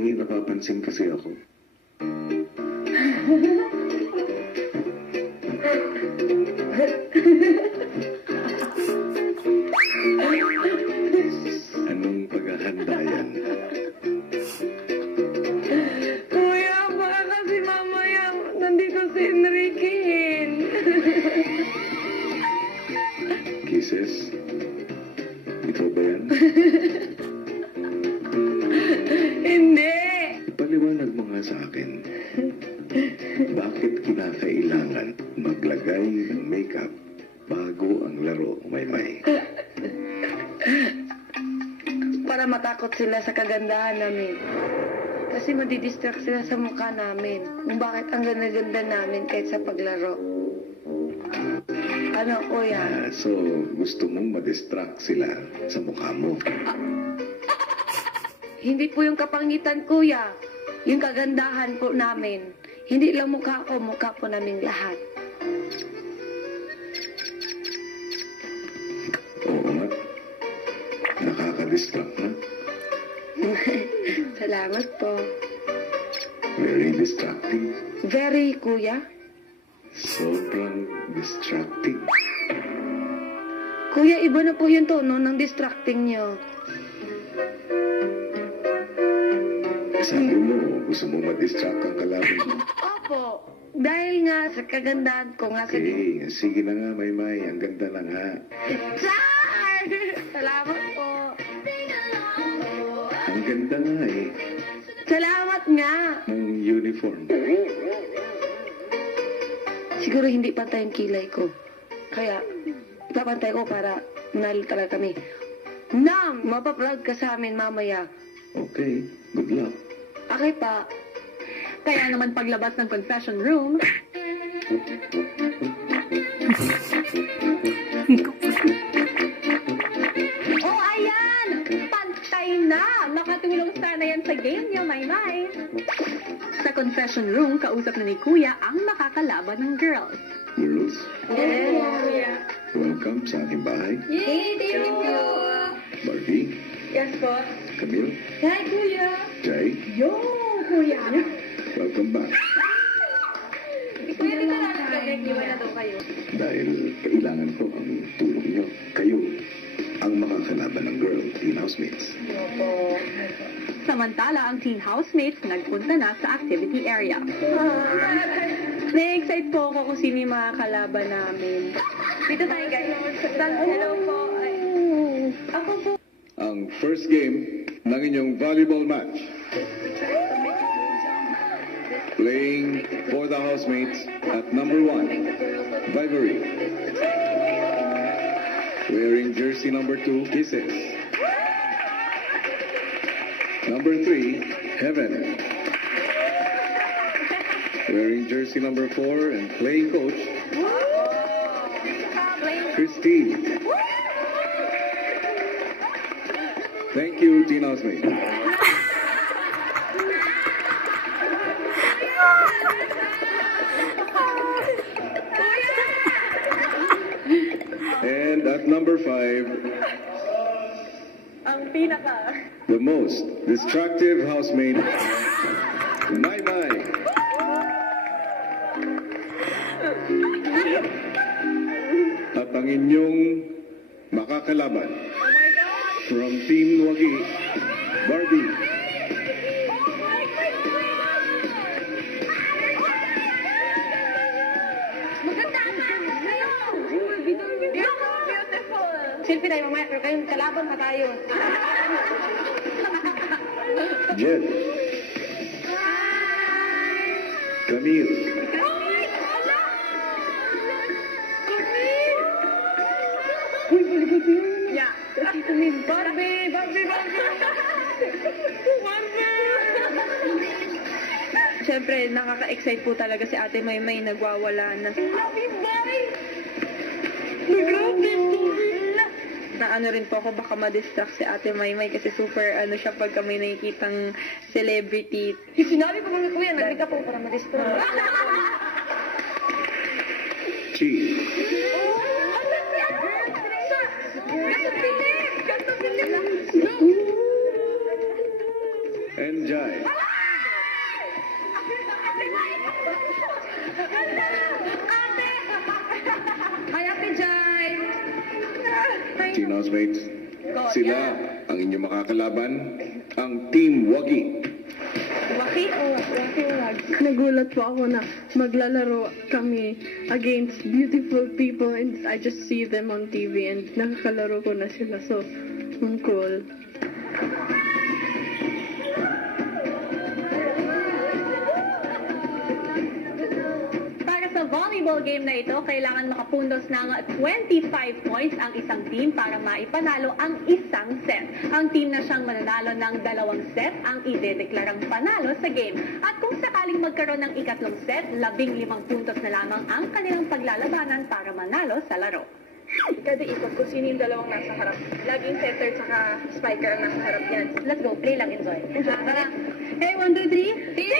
May napapansin kasi ako. Anong paghahanda yan? Kuya, baka kasi mamaya nandito si Enriquein. Kisses? Ikaw ba yan? Hindi. Ipaliwanag mo nga sa akin. Bakit kinakailangan maglagay ng makeup bago ang laro, Maymay? Para matakot sila sa kagandahan namin. Kasi madidistract sila sa mukha namin. Kung bakit ang ganda-ganda namin kahit sa paglaro. Ano, kuya? So, gusto mong madistract sila sa mukha mo? Hindi po yung kapangitan, kuya. Yung kagandahan po namin. Hindi lang mukha ko, mukha po namin lahat. Oo nga. Nakaka-distract na. Salamat po. Very distracting. Very, kuya. Sobrang distracting. Kuya, iba na po yung tono ng distracting nyo. Sabi mo, gusto mo ma-distract ang kalaban mo. Opo. Dahil nga sa kagandahan ko nga sa... Okay, sige na nga, Maymay. Ang ganda na nga. Char! Salamat po. Ang ganda nga eh. Salamat nga. Ng uniform. Siguro hindi pantay ang kilay ko. Kaya, ipapantay ko para manalo talaga kami. Nam! Mapaproud ka sa amin mamaya. Okay, good luck. Okay pa. Kaya naman paglabas ng confession room, oh ayan! Pantay na! Nakatulong sana yan sa game niyo, Maymay. Sa confession room, kausap na ni Kuya ang makakalaban ng girls. Girls, Yeah. welcome sa aking bahay. Yay! Thank you! Barbie, Yes po. Camille, Hi, Kuya! Jai, Yo, Kuya! welcome back. Kuya, dito namin kami. Iwan na daw kayo. Dahil kailangan ko ang tulong niyo. Kayo ang makakalaban ng girl teen housemates. Samantala, ang teen housemates nagpunta na sa activity area. Na-excite po ako kung sino yung mga kalaban namin. Dito tayo, guys. Hello po. Ako po. Ang first game ng inyong volleyball match. Playing for the housemates at number 1, Vivery. Wearing jersey number 2, Kisses. Number 3, Heaven. Wearing jersey number 4 and playing coach, Christine. Thank you, teen housemates. And at number 5, Ang pinaka. the most destructive housemate, Maymay. At ang inyong makakalaban from Team Wagi, Barbie. Selfie tayo mamaya, pero kayong kalaban pa tayo. Jet. Camille. Yeah. Barbie! Barbie! Siyempre, nakaka-excite po talaga si Ate Maymay, nagwawala na. Happy boy! Grabe po! Na ano rin po ako, baka ma-distract si Ate Maymay kasi super ano siya pagka may nakikitang celebrity. Sinabi ko mga kuya, nag-make up po para ma-distract. Chi. and Jai. Hi, Ate Jai! Team housemates, sila ang inyong makakalaban, ang Team Wagi. Waki? Nagulat po ako na maglalaro kami against beautiful people and I just see them on TV and nakakalaro ko na sila. So, ang cool. Para sa volleyball game na ito, kailangan makapundos ng 25 points ang isang team para maipanalo ang isang set. Ang team na siyang mananalo ng 2 set ang idedeklarang panalo sa game. At kung sakaling magkaroon ng ikatlong set, 15 puntos na lamang ang kanilang paglalabanan para manalo sa laro. Kada ikot kung sino yung dalawang nasa harap. Laging setter tsaka spiker ang nasa harap yan. Let's go, play lang, enjoy. Tara. Hey, 1, 2, 3.